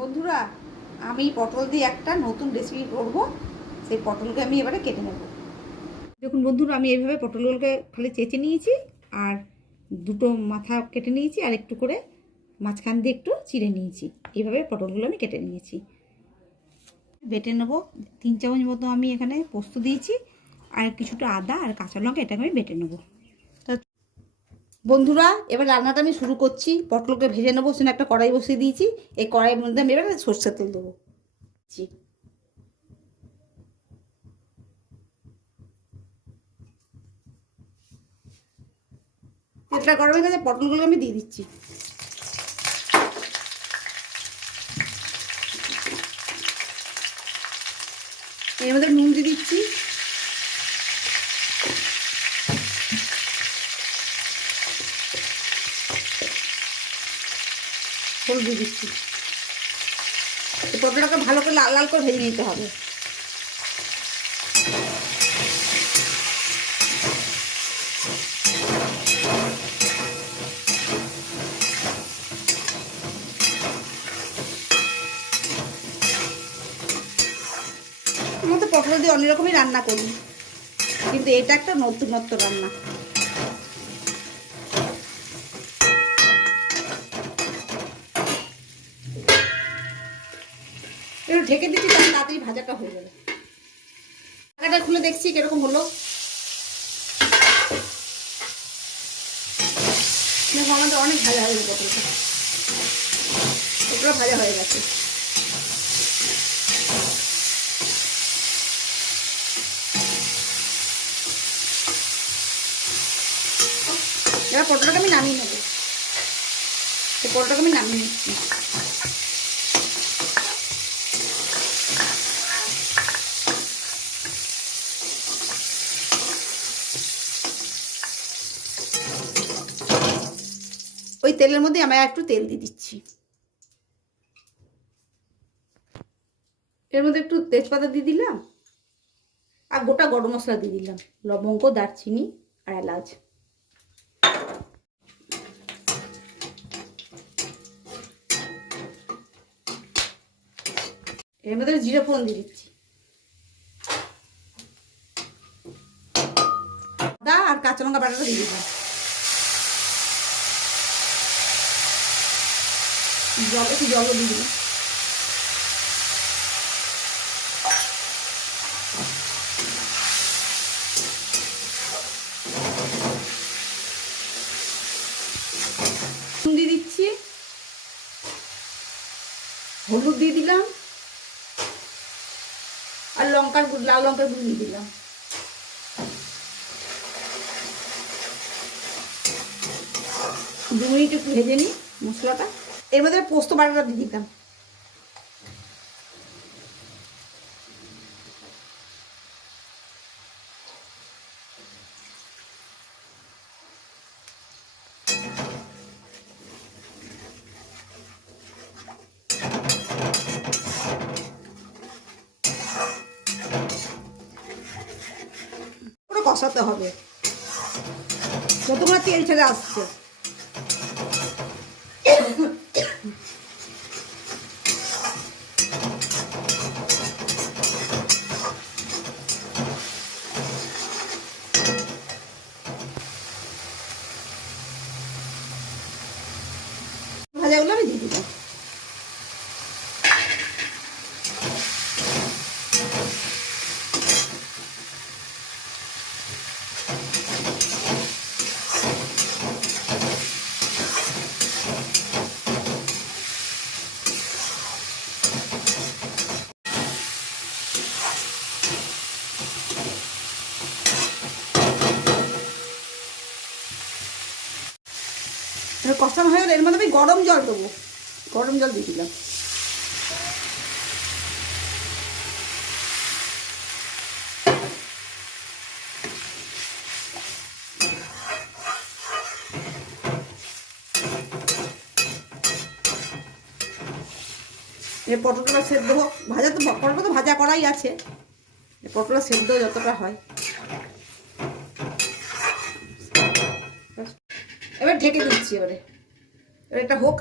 বন্ধুরা, আমি পটল দিয়ে একটা নতুন রেসিপি করব। সেই পটলকে আমি এবারে কেটে নেব। দেখুন বন্ধুরা, আমি এইভাবে পটলগুলোকে খালি চেঁচে নিয়েছি আর দুটো মাথা কেটে নিয়েছি আর একটু করে মাঝখান দিয়ে একটু চিড়ে নিয়েছি। এইভাবে পটলগুলো আমি কেটে নিয়েছি। বেটে নেব। 3 চামচ মতো আমি এখানে পোস্ত দিয়েছি আর কিছুটা আদা আর কাঁচা লঙ্কা, এটাকে আমি বেটে নেব। বন্ধুরা, এবার রান্নাটা আমি শুরু করছি। পটলকে ভেজে নেবো। সেখানে একটা কড়াই বসিয়ে দিয়েছি। এই কড়াইয়ের মধ্যে আমি এবার সরষের তেল দেবো। তেলটা গরম হয়ে গেছে, পটলগুলো আমি দিয়ে দিচ্ছি। এর মধ্যে নুন দিয়ে দিচ্ছি, হলুদ দিয়ে দিচ্ছি। পটলটাকে ভালো করে লাল লাল করে ভেজে নিতে হবে। আমি তো পটল দিয়ে অনেক রকমই রান্না করি, কিন্তু এটা একটা নতুনত্ব রান্না। একটু ঢেকে দিচ্ছি, তাহলে তাড়াতাড়ি ভাজাটা হয়ে যাবে। ঢাকাটা খুলে দেখছি কিরকম হলো। আমাদের অনেক ভাজা হয়ে গেছে, পটলটা ভাজা হয়ে গেছে। এবার পটলটাকে আমি নামিয়ে নেবো। পটলটাকে আমি নামিয়ে নিচ্ছি। ওই তেলের মধ্যে আমি একটু তেল দিয়ে দিচ্ছি। এর মধ্যে একটু তেজপাতা দিয়ে দিলাম আর গোটা গরম মশলা দিয়ে দিলাম, লবঙ্গ, দারচিনি আর এলাচ। এর মধ্যে জিরে ফোড়ন দিয়ে দিচ্ছি। আদা আর কাঁচা লঙ্কা বাটাটা দিয়ে দিলাম। একটু জল দিয়ে দিলাম। দিয়ে দিচ্ছি, হলুদ দিয়ে দিলাম আর লাল লঙ্কার গুঁড়ো দিয়ে দিলাম। 2 মিনিট একটু ভেজে নিই মশলাটা। এর মধ্যে পোস্ত বাটাটা দিয়ে দিলাম। কষাতে হবে যতক্ষণ তেল ছেড়ে আসছে। ভাজাগুলো আমি দিয়ে দিলাম। কষানো হয়ে গেলে এর মধ্যে আমি গরম জল দেবো। গরম জল দিয়ে দিলাম। পটলটা সেদ্ধ হোক, ভাজা তো পটলটা তো ভাজা করাই আছে। পটলটা সেদ্ধ যতটা হয়। এবার ঢেকে দিচ্ছি। এবার এটা হোক।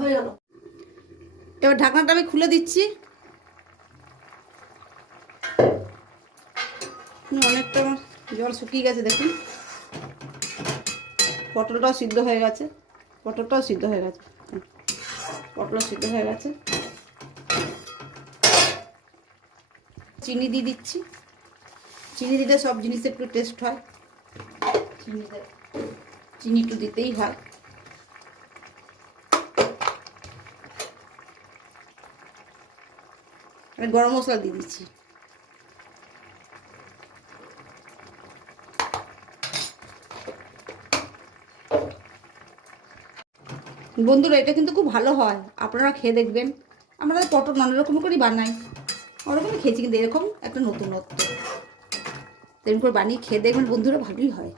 হয়ে গেল। এবার ঢাকনাটা আমি খুলে দিচ্ছি। অনেকটা আমার জল শুকিয়ে গেছে দেখুন। পটলটাও সিদ্ধ হয়ে গেছে, পটলটাও সিদ্ধ হয়ে গেছে, পটলও সিদ্ধ হয়ে গেছে। চিনি দিয়ে দিচ্ছি। চিনি দিলে সব জিনিসে একটু টেস্ট হয়, চিনি একটু দিতেই হয়। আমি গরম মশলা দিয়ে দিচ্ছি। বন্ধুরা এটা কিন্তু খুব ভালো হয়, আপনারা খেয়ে দেখবেন। আমরা পটল নানা রকম করেই বানাই, ওরকমই খেয়েছি, কিন্তু এরকম একটা নতুনত্ব, তেমন করে বানিয়ে খেয়ে দেখবেন বন্ধুরা, ভালোই হয়।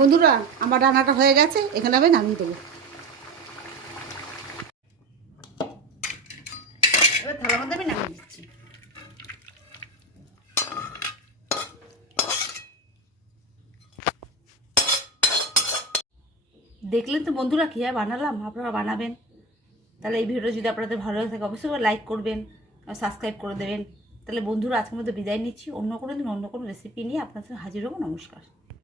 বন্ধুরা আমার রান্নাটা হয়ে গেছে, এখানে আমি নামিয়ে দেবো। এবার থালার মধ্যে আমি নামিয়ে দিচ্ছি। দেখলেন তো বন্ধুরা কীভাবে বানালাম, আপনারা বানাবেন। তাহলে এই ভিডিওটা যদি আপনাদের ভালো লাগে থাকে অবশ্যই লাইক করবেন, সাবস্ক্রাইব করে দেবেন। তাহলে বন্ধুরা আজকের মধ্যে বিদায় নিচ্ছি, অন্য কোনো দিন অন্য কোনো রেসিপি নিয়ে আপনার সঙ্গে হাজির হবো। নমস্কার।